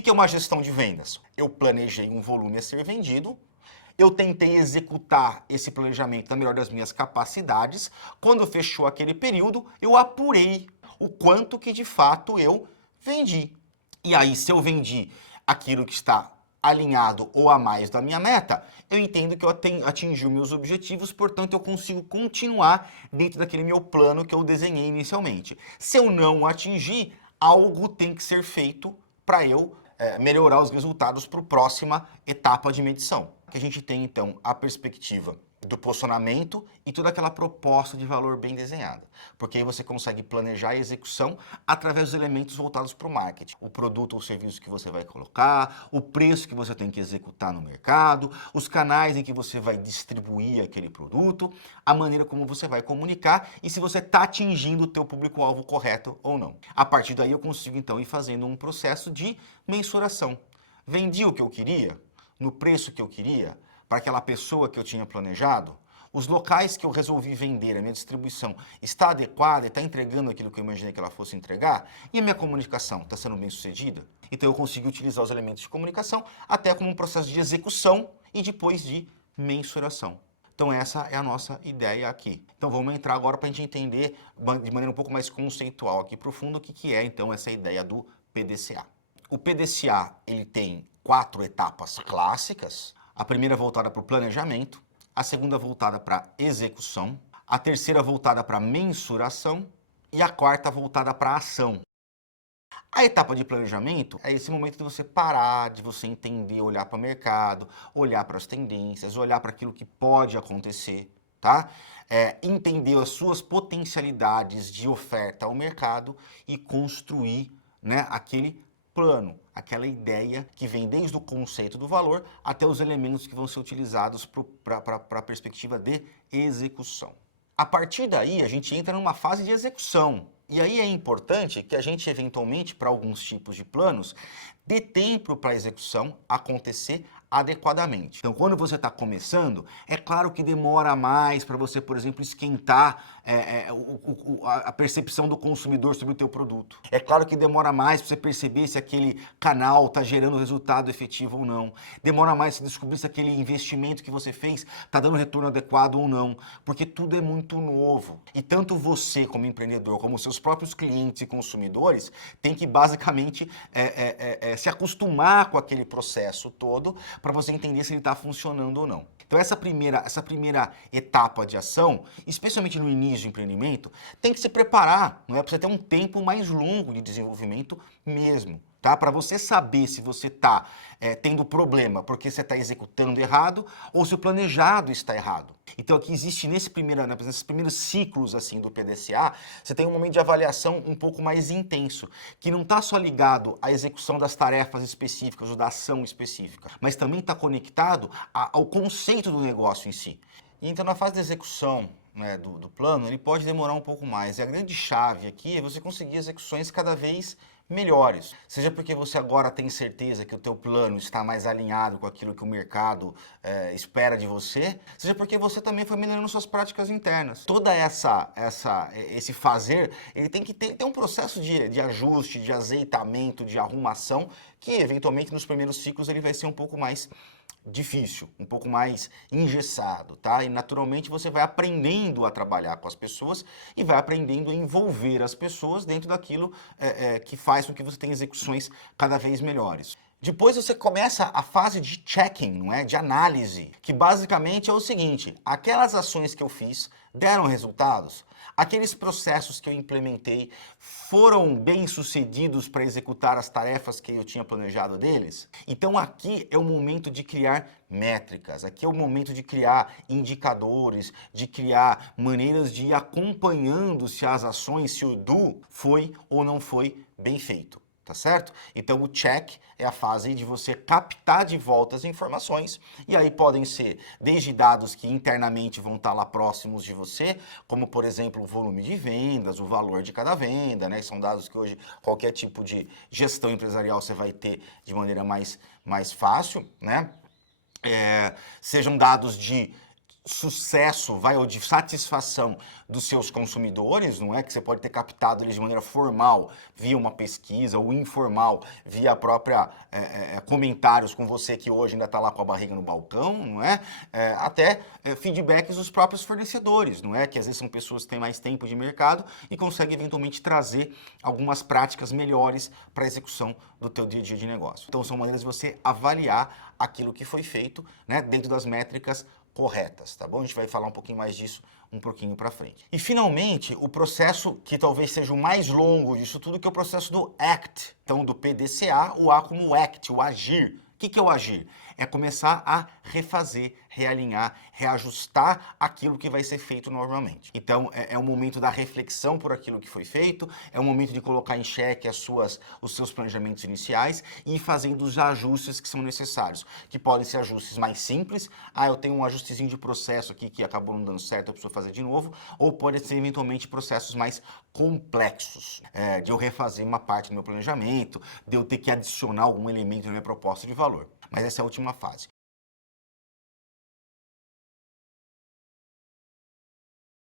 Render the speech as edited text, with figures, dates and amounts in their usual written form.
que é uma gestão de vendas? Eu planejei um volume a ser vendido, eu tentei executar esse planejamento na melhor das minhas capacidades. Quando fechou aquele período, eu apurei o quanto que de fato eu vendi. E aí, se eu vendi aquilo que está alinhado ou a mais da minha meta, eu entendo que eu atingi os meus objetivos, portanto eu consigo continuar dentro daquele meu plano que eu desenhei inicialmente. Se eu não atingir, algo tem que ser feito para eu melhorar os resultados para a próxima etapa de medição. Que a gente tem então a perspectiva do posicionamento e toda aquela proposta de valor bem desenhada. Porque aí você consegue planejar a execução através dos elementos voltados para o marketing. O produto ou serviço que você vai colocar, o preço que você tem que executar no mercado, os canais em que você vai distribuir aquele produto, a maneira como você vai comunicar e se você está atingindo o teu público-alvo correto ou não. A partir daí eu consigo então ir fazendo um processo de mensuração. Vendi o que eu queria? No preço que eu queria, para aquela pessoa que eu tinha planejado, os locais que eu resolvi vender, a minha distribuição está adequada, está entregando aquilo que eu imaginei que ela fosse entregar, e a minha comunicação está sendo bem sucedida? Então eu consigo utilizar os elementos de comunicação até como um processo de execução e depois de mensuração. Então essa é a nossa ideia aqui. Então vamos entrar agora para a gente entender de maneira um pouco mais conceitual aqui profundo o que é então essa ideia do PDCA. O PDCA ele tem 4 etapas clássicas. A primeira voltada para o planejamento, a segunda voltada para a execução, a terceira voltada para a mensuração e a quarta voltada para a ação. A etapa de planejamento é esse momento de você parar, de você entender, olhar para o mercado, olhar para as tendências, olhar para aquilo que pode acontecer, tá? Entender as suas potencialidades de oferta ao mercado e construir, né, aquele plano, aquela ideia que vem desde o conceito do valor até os elementos que vão ser utilizados para a perspectiva de execução. A partir daí, a gente entra numa fase de execução. E aí é importante que a gente, eventualmente, para alguns tipos de planos, dê tempo para a execução acontecer adequadamente. Então, quando você está começando, é claro que demora mais para você, por exemplo, esquentar a percepção do consumidor sobre o teu produto. É claro que demora mais para você perceber se aquele canal está gerando resultado efetivo ou não. Demora mais para você descobrir se aquele investimento que você fez está dando retorno adequado ou não, porque tudo é muito novo. E tanto você como empreendedor, como seus próprios clientes e consumidores, tem que basicamente se acostumar com aquele processo todo para você entender se ele está funcionando ou não. Então essa primeira etapa de ação, especialmente no início de empreendimento, tem que se preparar, não é? Para você ter um tempo mais longo de desenvolvimento mesmo. Tá? Para você saber se você está tendo problema porque você está executando errado ou se o planejado está errado. Então aqui existe nesses primeiros ciclos assim do PDCA, você tem um momento de avaliação um pouco mais intenso, que não está só ligado à execução das tarefas específicas ou da ação específica, mas também está conectado ao conceito do negócio em si. Então na fase de execução, né, do plano, ele pode demorar um pouco mais. E a grande chave aqui é você conseguir execuções cada vez melhores. Seja porque você agora tem certeza que o teu plano está mais alinhado com aquilo que o mercado espera de você, seja porque você também foi melhorando suas práticas internas. Toda esse fazer, ele tem que ter um processo de ajuste, de azeitamento, de arrumação, que eventualmente nos primeiros ciclos ele vai ser um pouco mais difícil, um pouco mais engessado, tá? E naturalmente você vai aprendendo a trabalhar com as pessoas e vai aprendendo a envolver as pessoas dentro daquilo que faz com que você tenha execuções cada vez melhores. Depois você começa a fase de checking, não é? De análise, que basicamente é o seguinte: aquelas ações que eu fiz deram resultados? Aqueles processos que eu implementei foram bem sucedidos para executar as tarefas que eu tinha planejado deles? Então aqui é o momento de criar métricas, aqui é o momento de criar indicadores, de criar maneiras de ir acompanhando se as ações, se o do foi ou não foi bem feito. Tá certo? Então o check é a fase de você captar de volta as informações, e aí podem ser desde dados que internamente vão estar lá próximos de você, como por exemplo o volume de vendas, o valor de cada venda, né? São dados que hoje qualquer tipo de gestão empresarial você vai ter de maneira mais fácil, né? Sejam dados de sucesso, vai, ou de satisfação dos seus consumidores, não é? Que você pode ter captado eles de maneira formal, via uma pesquisa, ou informal, via a própria comentários com você que hoje ainda está lá com a barriga no balcão, não é? Até feedbacks dos próprios fornecedores, não é? Que às vezes são pessoas que têm mais tempo de mercado e conseguem eventualmente trazer algumas práticas melhores para a execução do teu dia a dia de negócio. Então são maneiras de você avaliar aquilo que foi feito, né, dentro das métricas corretas, tá bom? A gente vai falar um pouquinho mais disso um pouquinho para frente. E finalmente, o processo que talvez seja o mais longo disso tudo, que é o processo do ACT. Então, do PDCA, o A como o ACT, o agir. O que é o agir? É começar a refazer, realinhar, reajustar aquilo que vai ser feito normalmente. Então, é o momento da reflexão por aquilo que foi feito, é o momento de colocar em xeque os seus planejamentos iniciais e ir fazendo os ajustes que são necessários, que podem ser ajustes mais simples, eu tenho um ajustezinho de processo aqui que acabou não dando certo, eu preciso fazer de novo, ou pode ser eventualmente processos mais complexos, de eu refazer uma parte do meu planejamento, de eu ter que adicionar algum elemento na minha proposta de valor. Mas essa é a última fase.